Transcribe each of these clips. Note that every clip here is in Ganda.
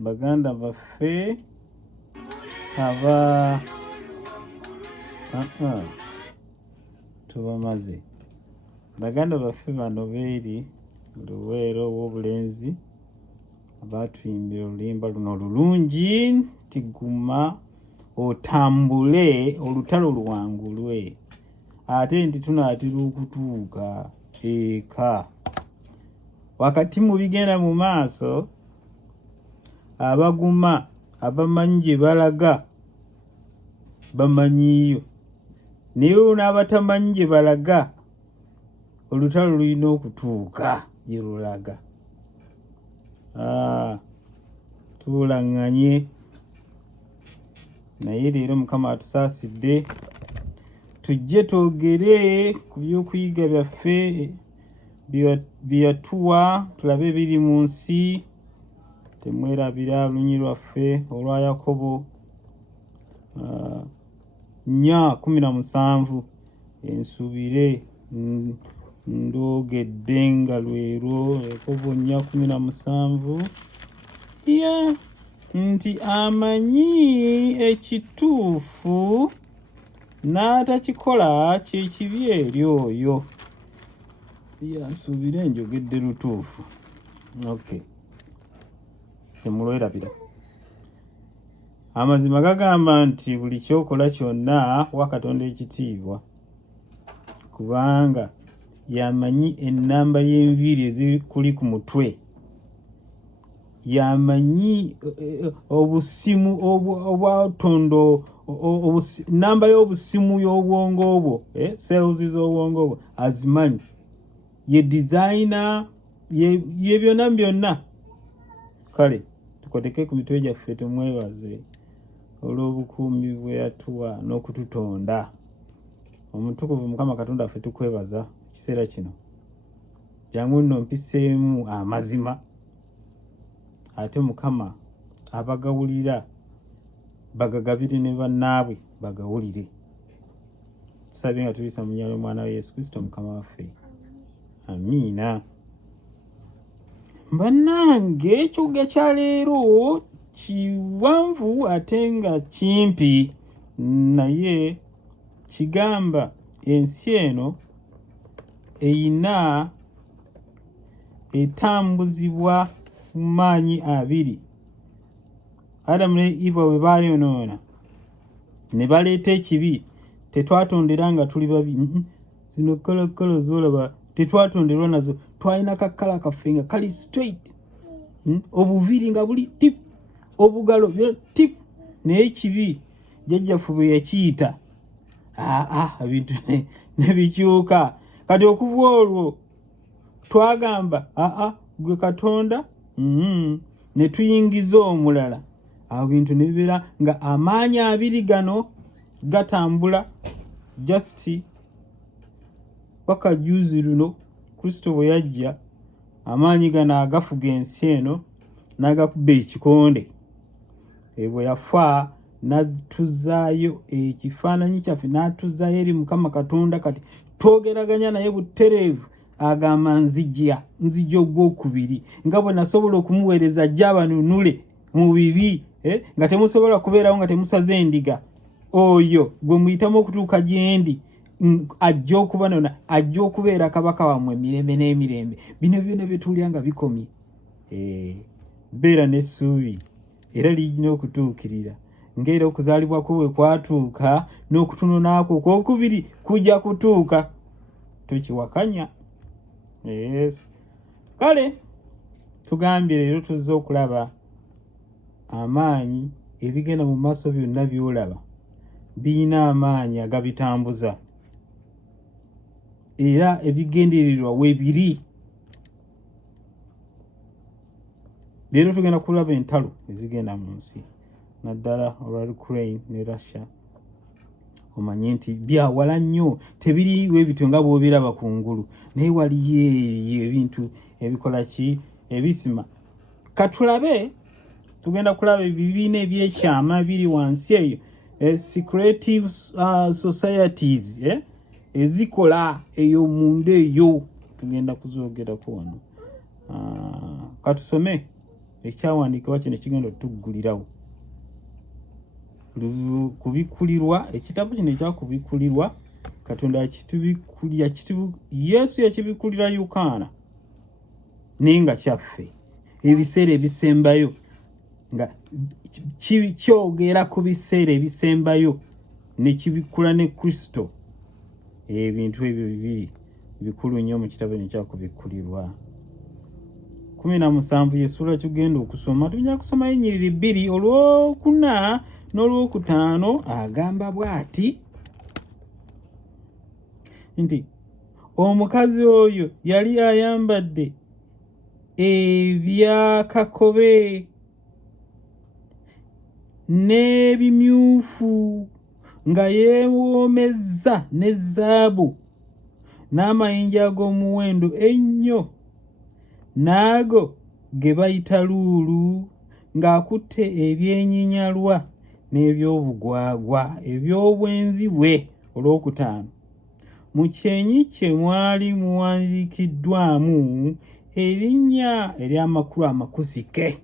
baganda baffe tubamaze. Baganda baffe bano beeri Luweero ow'obulenzi abatuyimbira olulimba luno olulungi nti guma otambule olutalo luwangulwe, ate nti tunaatera okutuuka eka. Wakati mu bigenda mu maaso, abaguma abamanyi gye balaga bamanyiyo, naye n'abatamanyi gye balaga olutalo lulina okutuuka gye lulaga. Tuwulanganye, naye leero Mukama atusaasidde tujje twogere ku by'okuyiga byaffe bye yatuwa tulabe ebiri mu nsi. Temwerabira olunyi lwaffe olwa Yakobo 4:17 ensubire ndogedde nga lwero. Yakobo 4:17 nti amanyi ekituufu n'atakikola kyekibi eri oyo. Nsubire njogedde lutuufu. Okay, temulwerabira. Amazima gagamba nti buli kyokola kyonna wa Katonda ekitiibwa, kubanga yamanyi ennamba y'enviiri ezikuli ku mutwe, yamanyi obusimu obwatondo nnamba y'obusimu y'obwongo obwo, cells z'obwongo obwo azimanyi, ye designer ye byonna. Kale tukoteke ku mitwe gyaffe tumwebaze olw'obukuumi bwe yatuwa n'okututonda. Omutukuvu Mukama Katonda waffe tukwebaza kiseera kino. Jangu nno mpiseemu amazima, ate Mukama abagawulira bagagabire ne bannaabwe bagawulire. Tusabye nga tuyisa mu nnyina y'Omwana we Yesu Kristo Mukama waffe. Amiina. Bannange, ekibuga kya leero kiwanvu ate nga kimpi, naye kigamba ensi eno eyina etambuzibwa mu maanyi abiri. Adamu ne Eva bwe baayonoona ne baleeta ekibi, tetwatondera nga tuli babi. Zino kala zolaba tetwatonderwa nazo, twalina kakala kaffe nga kali straight, obuviri nga buli tip, obugalo tip. Naye ekibi jjajjaffe bwe yakiyita, ebintu ne bikyuka. Kati okuva olwo twagamba gwe Katonda, ne tuyingiza omulala. Awo bintu ne bibeera nga amaanyi abiri gano gatambula. Just paka juzi luno Kristo bwe yajja, amaanyi gano agafuga ensi eno n'agakuba ekikonde. Bwe yafa n'atuzaayo ekifaananyi kyaffe, n'atuzaayo eri Mukama Katonda. Kati twogeraganya naye butereevu, agamba nzija ogwokubiri, nga bwe nasobola okumuweereza ajja abanunule mu bibi, nga temusobola kubeerawo nga temusaze endiga. Oyo gwe muyitamu okutuuka gye ndi, ajja okubanona, ajja okubeera kabaka wammwe emirembe n'emirembe. Bino byonna byetulya nga bikomye. Beera n'essuubi era lirina okutuukirira, ng'era okuzaalibwa kwe kwatuuka n'okutunonaako okwokubiri kujja kutuuka. Tukiwakanya. Yes. Kale tugambye leero tuzze okulaba amaanyi ebigenda mu maaso byonna by'olaba birina amaanyi agabitambuza, era ebigendererwa weebiri. Leero tugenda kulaba entalo ezigenda mu nsi, naddala olwa Ukraine ne Russia. Omanye nti byawala nnyo, tebiriiwo ebityo nga bw'obiraba ku ngulu, naye waliyo ebintu ebikola ki, ebisima. Katulabe, tugenda kulaba ebibiina ebyekyama biri wansi eyo, secretive societies, ezikola eyo munda eyo, tugenda kuzoogerako wano. Katusome ekyawandiikibwa kino kigenda otuggulirawo kubikulirwa. Ekitabo kino ekyakubikulirwa Katonda Yesu yakibikulira Yukaana naye nga kyaffe ebiseera ebisembayo nga kyogera ku biseera ebisembayo ne kibikula ne Kristo. Ebintu ebyo bibiri bikulu nnyo mu kitabo kino ekyakubikulirwa. 17 y'essula tugenda okusoma, tujja kusoma ennyiriri 2 olwokuna n'olwokutaano. Agamba bw'ati nti omukazi oyo yali ayambadde ebya kakobe n'ebimyufu nga yeewoomezza ne zaabu n'amayinja ag'omuwendo ennyo naago ge bayita luulu, ng'akutte ebyenyinyalwa n'ebyobugwagwa eby'obwenzi bwe. Olwokutaano, mu kyenyi kye mwali muwandiikiddwamu erinnya ery'amakulu amakusike.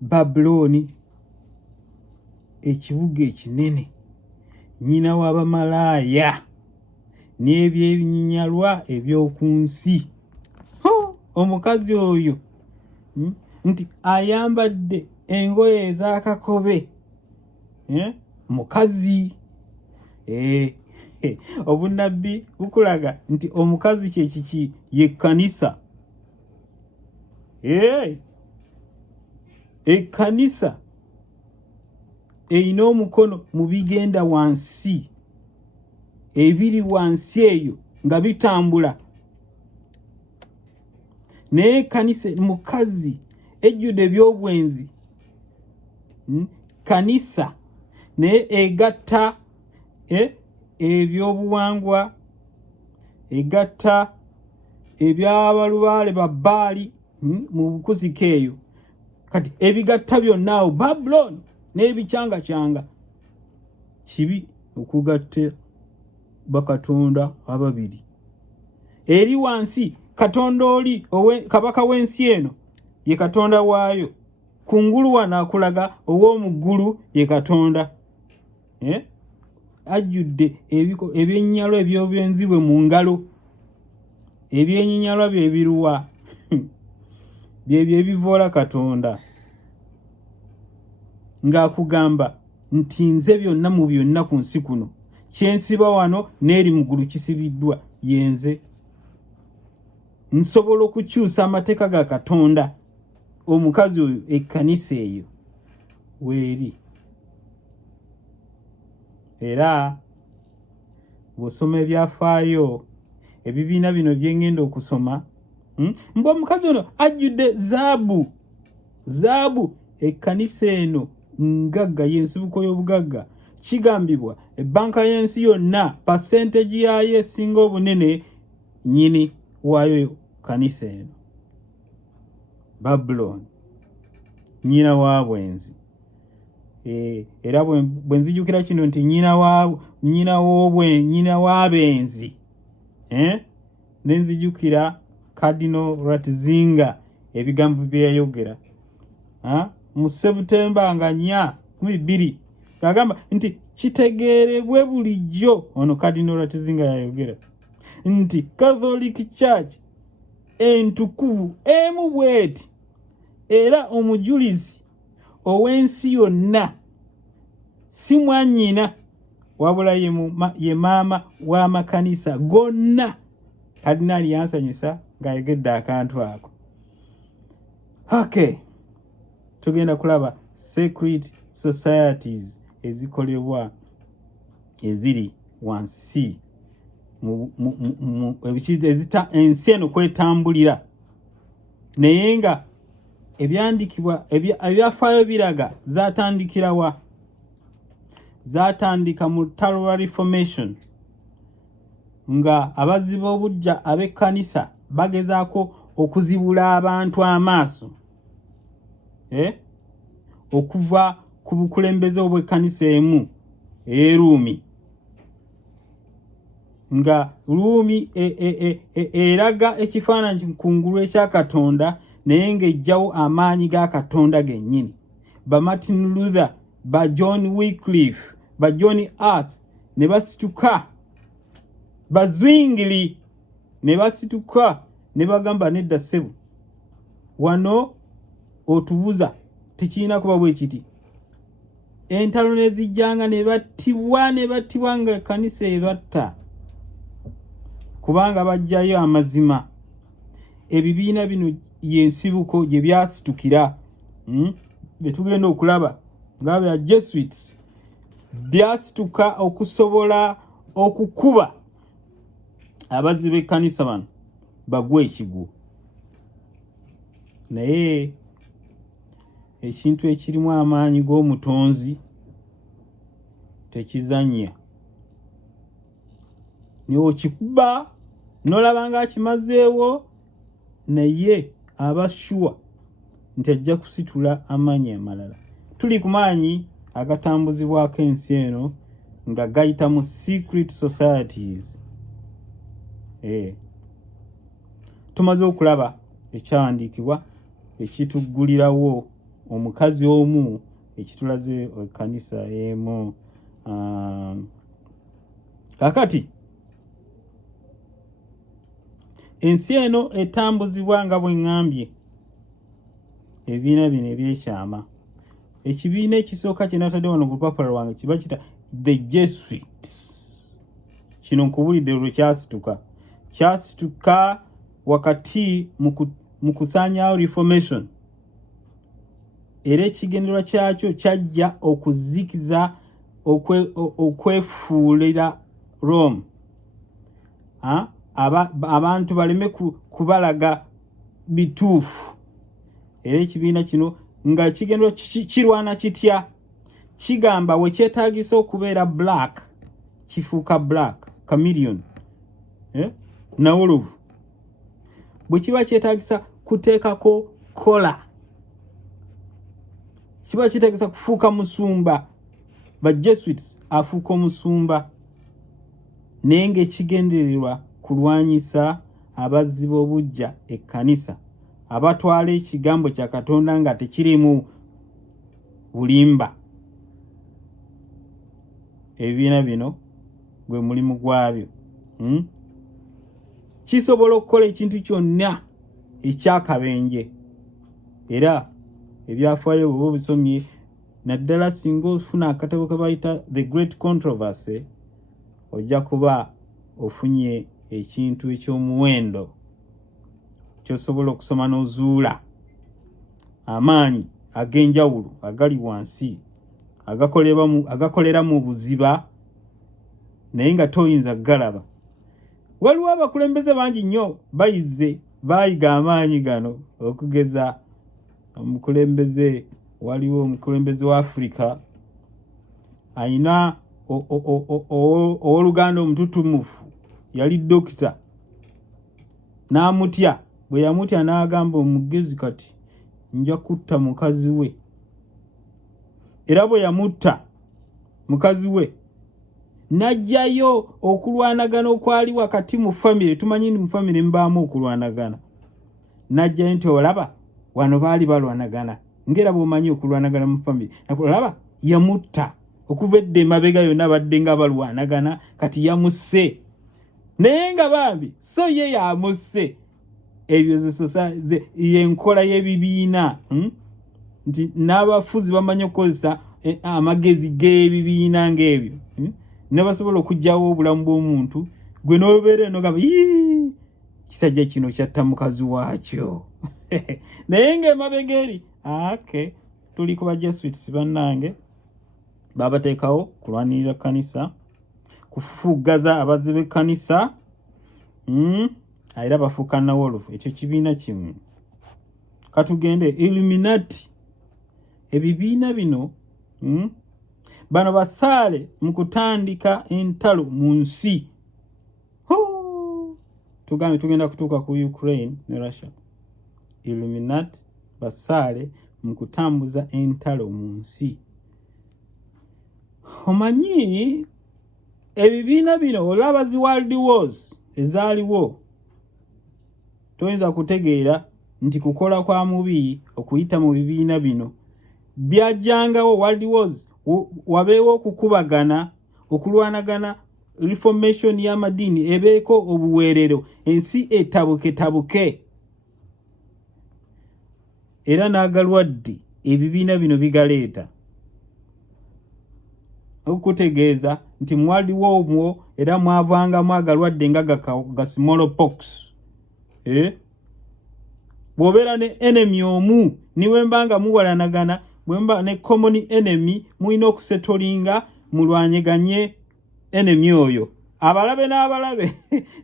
Babulooni, ekibuga ekinene, nnyina w'abamalaaya n'eby'ebinyinyalwa eby'oku nsi. Omukazi oyo nti ayambadde engoye eza kakobe. Mukazi. Obunnabbi bukulaga nti omukazi kye kiki? Ye Ekkanisa. Ekkanisa erina omukono mu bigenda wansi, ebiri wansi eyo nga bitambula. Naye Ekkanisa mukazi ejjudde eby'obwenzi. Kanisa naye egatta ebyobuwangwa, egatta ebyabalubaale Babaali mu bukusika eyo. Kati ebigatta byonna awo Babulooni n'ebicyangacyanga. Kibi okugatta bakatonda ababiri. Eri wansi katonda oli kabaka w'ensi eno ye katonda waayo. Kungulu wano akulaga ow'omu ggulu ye katonda. Ajjudde ebyenyinyalwa eby'obwenzi bwe mu ngalo. Ebyenyinyalwa bye biruwa? Byebyo ebivoola Katonda. Ng'akugamba nti nze byonna mu byonna ku nsi kuno kyensiba wano n'eri mu ggulu kisibiddwa yenze. Nsobola okukyusa amateeka ga Katonda. Omukazi oyo Ekkanisa eyo weeri. Era bw'osoma ebyafaayo ebibiina bino bye ngenda okusoma, mbwe omukazi ono ajjudde zaabu. Ekkanisa eno ngagga, y'ensibuko y'obugagga. Kigambibwa ebbanka y'ensi yonna pasenteji yaayo esinga obunene nnyini waayo Kkanisa eno. Babulooni, nnyina wa bwenzi. Era bwe nzijukira kino nti nnyina w'abenzi, ne nzijukira Cardinal Ratzinger ebigambo bye yayogera mu Septemba nga 4, agamba nti kitegeerebwe bulijjo, ono Cardinal Ratzinger yayogera nti Catholic Church entukuvu emu bweti era omujulizi ow'ensi yonna si mwannyina wabula ye maama w'amakanisa gonna. Kadinaali yansanyusa ng'ayogedde akantu ako. Tugenda kulaba secret societies ezikolebwa eziri wansi ensi eno kwetambulira, naye nga ebyandikibwa ebyafaayo biraga zaatandikira wa? Zaatandika mu lutalo lwa Reformation, nga abazzi b'obuggya ab'Ekkanisa bagezaako okuzibula abantu amaaso okuva ku bukulembeze obw'Ekkanisa emu eRuumi. nga Ruumi eraga ekifaananyi kungulu ekya Katonda naye ng'ejjawo amaanyi ga Katonda gennyini. Ba Martin Luther, ba John Wycliffe, ba John Huss ne basituka, ba Zwingli ne basituka ne bagamba nedda ssebo wano otubuza tekirina kuba bwe kiti. Entalo ne zijjanga ne battibwa nga ekkanisa ebatta kubanga bajjayo amazima. Ebibiina bino yensibuko gye byasitukira betugenda okulaba nga bya Jesuits byasituka okusobola okukuba abazzi b'ekkanisa bano bagwe ekigu. Naye ekintu ekirimu amaanyi g'omutonzi tekizanya. N'okikuba n'olaba nga akimazeewo naye abashuwa nti ajja kusitula amaanyi amalala. Tuli ku maanyi agatambuzibwako ensi eno nga gayita mu secret societies. Tumaze okulaba ekyawandiikibwa ekituggulirawo omukazi omu ekitulaze ekkanisa emu. Kakati ensi eno etambuzibwa nga bwe ŋŋambye ebibiina bino ebyekyama. Ekibiina ekisooka kye natadde wano ku lupapula lwange kiba kita the Jesuits. Kino nkubulidde lwe kyasituka wakati mu kusaanyawo reformation. Era ekigendererwa kyakyo kyajja okuzikiza okwefuulira Rome. Abantu baleme kubalaga bituufu. Era ekibiina kino nga kigendererwa kirwana kitya? Kigamba we kyetaagisa okubeera black kifuuka black, chameleon, nawolovu. Bwe kiba kyetaagisa kuteekako kola, kiba kyetaagisa kufuuka musumba, ba Jesuits afuuka omusumba. Naye ng'ekigendererwa kulwanyisa abazzi b'obuggya ekkanisa abatwala ekigambo kya Katonda nga tekirimu bulimba. Ebibiina bino gwe mulimu gwabyo. Kisobola okukola ekintu kyonna ekyakabenje. Era ebyafaayo bwe bisomye naddala singa ofuna akatabo ke bayita The Great Controversy ojja kuba ofunye ekintu eky'omuwendo ky'osobola okusoma n'ozuula amaanyi ag'enjawulo agali wansi agakolera mu buziba naye nga toyinza galaba. Waliwo abakulembeze bangi nnyo bayiga amaanyi gano okugeza waliwo omukulembeze wa Afrika ayina owooluganda omututumufu yali dokita n'amutya. Bwe yamutya n'agamba omugezi kati nja kutta mukazi we. Era bwe yamutta mukazi we n'ajjayo okulwanagana okwali wakati mu famire. Tumanyi mu famire mbaamu okulwanagana. N'ajjayo nti olaba wano baali balwanagana ngera bw'omanyi okulwanagana mu famire. Olaba yamutta okuva edda emabega yonna badde nga balwanagana kati yamusse. Naye nga bambi so ye yamusse. Ebyo yenkola y'ebibiina. Nti n'abafuzi bamanyi okukozesa amagezi g'ebibiina ng'ebyo ne basobola okugyawo obulamu bw'omuntu. Gwe n'obeera eno gamba kisajja kino kyatta mukazi waakyo. Naye ng'emabega eri tuli ku ba Jesuits bannange babateekawo kulwanirira kkanisa, kufufugaza abazzi b'ekkanisa, era bafuuka nawolovu. Ekyo kibiina kimu. Katugende Illuminati. Ebibiina bino bano basaale mu kutandika entalo mu nsi. Tugambe tugenda kutuuka ku Ukraine ne Russia. Illuminati basaale mu kutambuza entalo mu nsi. Omanyi ebibiina bino olaba zi world wars ezaaliwo toyinza kutegeera nti kukola kwa mubi okuyita mu bibiina bino byajjangawo. World wars wabeewo okukubagana, okulwanagana, reformation y'amadiini ebeeko obuweerero, ensi etabuke era n'agalwadde ebibiina bino bigaleeta. Okutegeeza nti mwaliwo omwo era mwavangamu agalwadde nga ga smallpox. Bw'obeera ne enemy omu niwe mbanga muwalanagana, bwemba ne common enemy mulina okusetolinga mulwanyeganye enemy oyo. Abalabe n'abalabe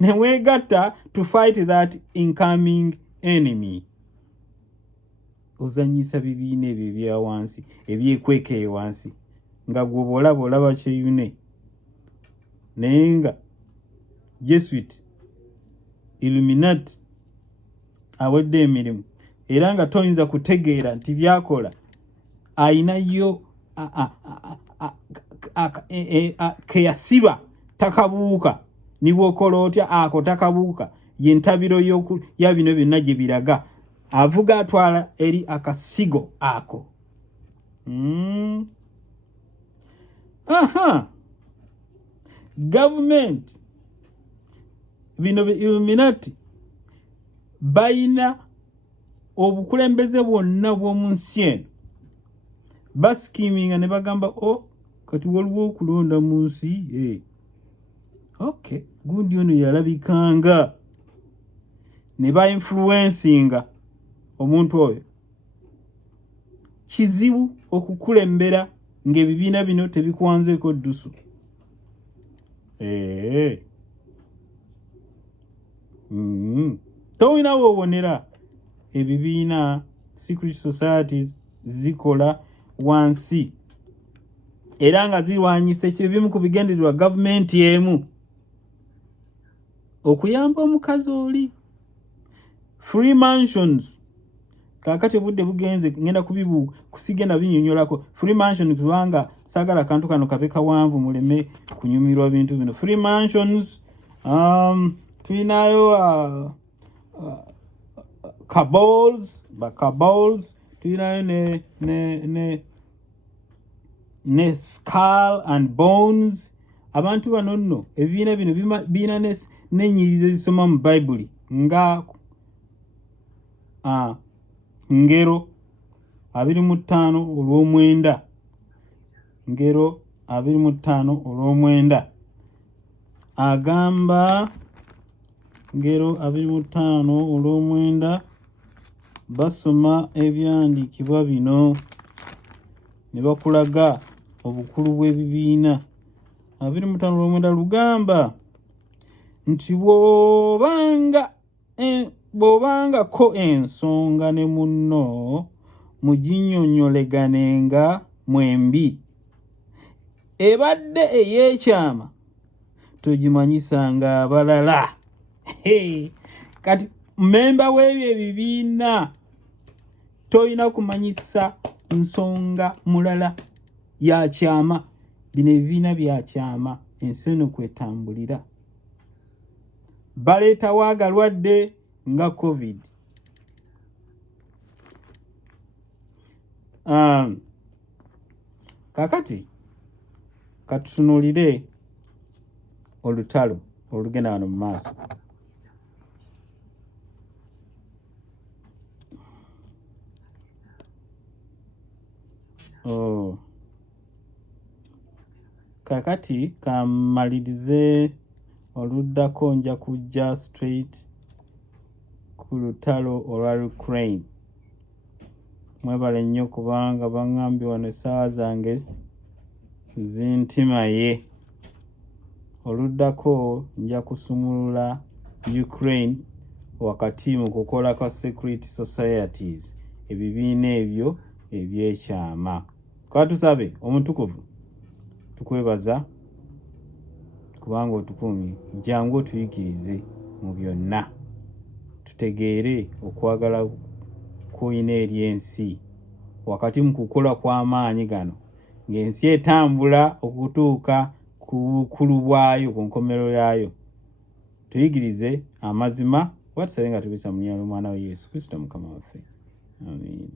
ne mwegatta to fight that incoming enemy. Ozanyisa bibiina ebyo ebya wansi ebyekwekeye wansi nga gwe olaba kyeyune naye nga Jesuit Illuminati awedde emirimu era nga toyinza kutegeera nti byakola ayinayo keyasiba takabuuka. Nibwokola otya ako takabuuka yentabiro ya bino byonna gye biraga. Avuga atwala eri akasigo ako. Government bino Illuminati bayina obukulembeze bwonna bw'omu nsi eno basikiminga ne bagamba kati waliwo okulonda mu nsi. Okay, gundi ono yalabikanga ne ba influencinga omuntu oyo. Kizibu okukulembera ng'ebibiina bino tebikwanzeeko ddusu. Towina woobonera ebibiina secret societies zikola wansi era nga zirwanyisa ekibimu ku bigendererwa gavumenti emu okuyamba omukazi oli. Free mansions kakati obudde bugenze ngenda kusigenda binyonyolako. Free mansions kubanga sagala kantu kano kabe kawanvu muleme kunyumirwa bintu bino. Free mansions tulinayo cabals tulinayo ne skull and bones. Abantu bano nno ebibiina bino biina n'ennyiriri ezisoma mu Bayibuli nga Ngero 25:9. Ngero 25:9 agamba, Ngero 25:9 basoma ebyandikibwa bino ne bakulaga obukulu bw'ebibiina. 25:9 lugamba nti bw'obangako ensonga ne munno muginnyonnyoleganenga mwembi. Ebadde ey'ekyama togimanyisanga abalala. Kati mmemba w'ebyo ebibiina toyina kumanyisa nsonga mulala ya kyama. Bino ebibiina bya kyama, ensi eno kwetambulira. Baleetawo agalwadde nga COVID. Kakati katutunuulire olutalo olugenda wano mu maaso. Kakati kamalirize oluddako nja kujja straight ku lutalo olwa Ukraine. Mwebale nnyo kubanga baŋŋambye wano essaawa zange zintimaye. Oluddako nja kusumulula Ukraine wakati mu kukola kwa secret societies, ebibiina ebyo ebyekyama. Katusabe omutukuvu tukwebaza kubanga otukuumye. Jangu otuyigirize mu byonna tutegeere okwagala kuyina eri ensi wakati mu kukola kw'amaanyi gano ng'ensi etambula okutuuka ku ku bukulu bwayo ku nkomerero yayo tuyigirize amazima watusabe nga tubisa mu linnya ly'omwana wa Yesu Kristo Mukama waffe. Amiina.